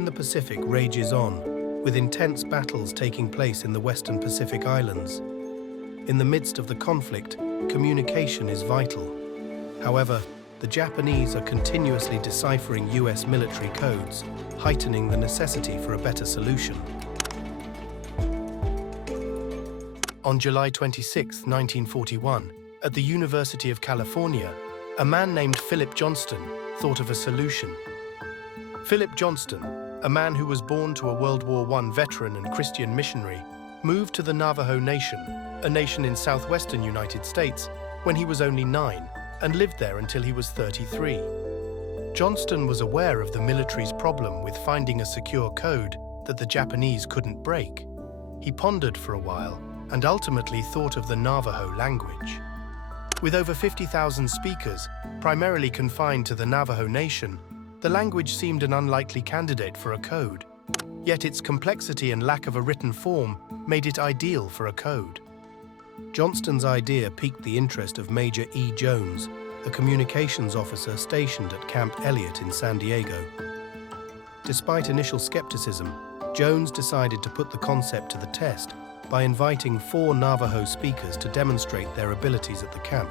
in the Pacific rages on, with intense battles taking place in the Western Pacific Islands. In the midst of the conflict, communication is vital. However, the Japanese are continuously deciphering US military codes, heightening the necessity for a better solution. On July 26, 1941, at the University of California, a man named Philip Johnston thought of a solution. Philip Johnston, a man who was born to a World War I veteran and Christian missionary, moved to the Navajo Nation, a nation in southwestern United States, when he was only 9 and lived there until he was 33. Johnston was aware of the military's problem with finding a secure code that the Japanese couldn't break. He pondered for a while and ultimately thought of the Navajo language. With over 50,000 speakers, primarily confined to the Navajo Nation, the language seemed an unlikely candidate for a code. Yet its complexity and lack of a written form made it ideal for a code. Johnston's idea piqued the interest of Major E. Jones, a communications officer stationed at Camp Elliott in San Diego. Despite initial skepticism, Jones decided to put the concept to the test by inviting 4 Navajo speakers to demonstrate their abilities at the camp.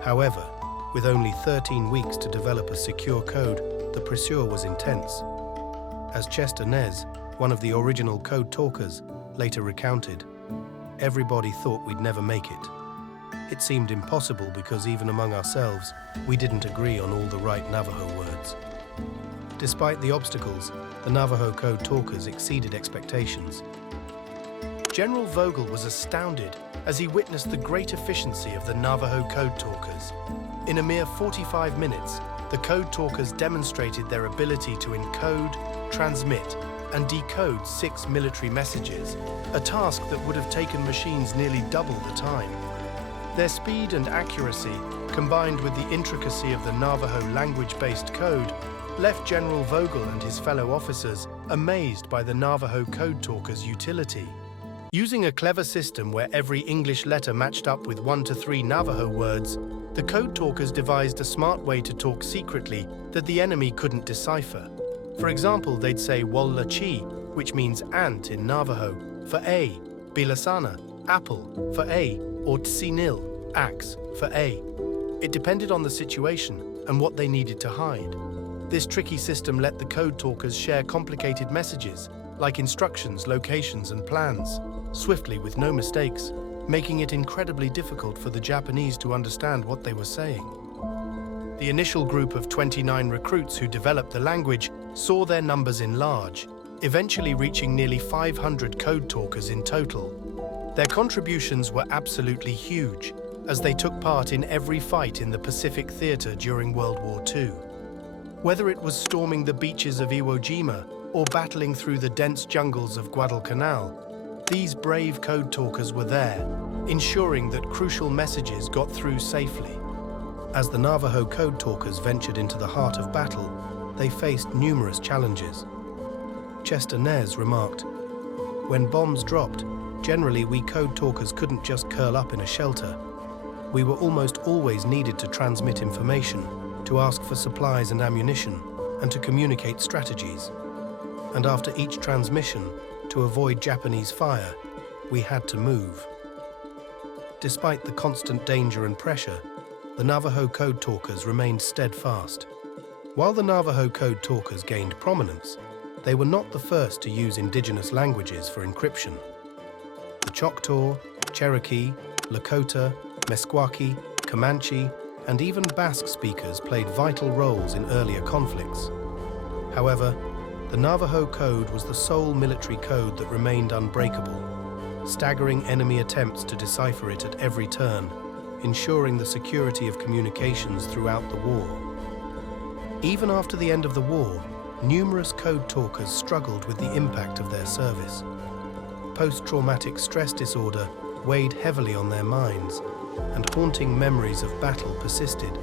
However, with only 13 weeks to develop a secure code, the pressure was intense. As Chester Nez, one of the original code talkers, later recounted, "Everybody thought we'd never make it. It seemed impossible because even among ourselves, we didn't agree on all the right Navajo words." Despite the obstacles, the Navajo code talkers exceeded expectations. General Vogel was astounded as he witnessed the great efficiency of the Navajo code talkers. In a mere 45 minutes, the code talkers demonstrated their ability to encode, transmit, and decode 6 military messages, a task that would have taken machines nearly double the time. Their speed and accuracy, combined with the intricacy of the Navajo language-based code, left General Vogel and his fellow officers amazed by the Navajo code talkers' utility. Using a clever system where every English letter matched up with 1 to 3 Navajo words, the code talkers devised a smart way to talk secretly that the enemy couldn't decipher. For example, they'd say Wallachi, which means ant in Navajo, for A, Bilasana, apple, for A, or Tsinil, axe, for A. It depended on the situation and what they needed to hide. This tricky system let the code talkers share complicated messages, like instructions, locations, and plans, swiftly with no mistakes, making it incredibly difficult for the Japanese to understand what they were saying. The initial group of 29 recruits who developed the language saw their numbers enlarge, eventually reaching nearly 500 code talkers in total. Their contributions were absolutely huge, as they took part in every fight in the Pacific Theater during World War II. Whether it was storming the beaches of Iwo Jima or battling through the dense jungles of Guadalcanal, these brave code talkers were there, ensuring that crucial messages got through safely. As the Navajo code talkers ventured into the heart of battle, they faced numerous challenges. Chester Nez remarked, "When bombs dropped, generally we code talkers couldn't just curl up in a shelter. We were almost always needed to transmit information, to ask for supplies and ammunition, and to communicate strategies. And after each transmission, to avoid Japanese fire, we had to move." Despite the constant danger and pressure, the Navajo code talkers remained steadfast. While the Navajo code talkers gained prominence, they were not the first to use indigenous languages for encryption. The Choctaw, Cherokee, Lakota, Meskwaki, Comanche, and even Basque speakers played vital roles in earlier conflicts. However, the Navajo code was the sole military code that remained unbreakable, staggering enemy attempts to decipher it at every turn, ensuring the security of communications throughout the war. Even after the end of the war, numerous code talkers struggled with the impact of their service. Post-traumatic stress disorder weighed heavily on their minds, and haunting memories of battle persisted.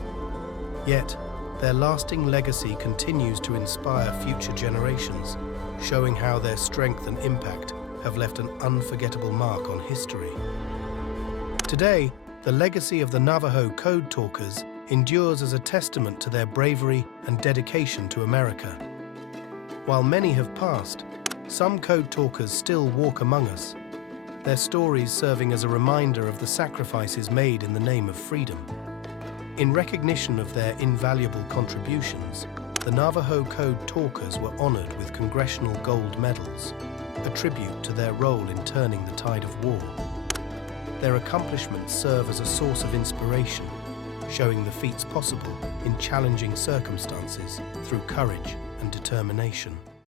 Yet, their lasting legacy continues to inspire future generations, showing how their strength and impact have left an unforgettable mark on history. Today, the legacy of the Navajo code talkers endures as a testament to their bravery and dedication to America. While many have passed, some code talkers still walk among us, their stories serving as a reminder of the sacrifices made in the name of freedom. In recognition of their invaluable contributions, the Navajo code talkers were honored with congressional gold medals, a tribute to their role in turning the tide of war. Their accomplishments serve as a source of inspiration, showing the feats possible in challenging circumstances through courage and determination.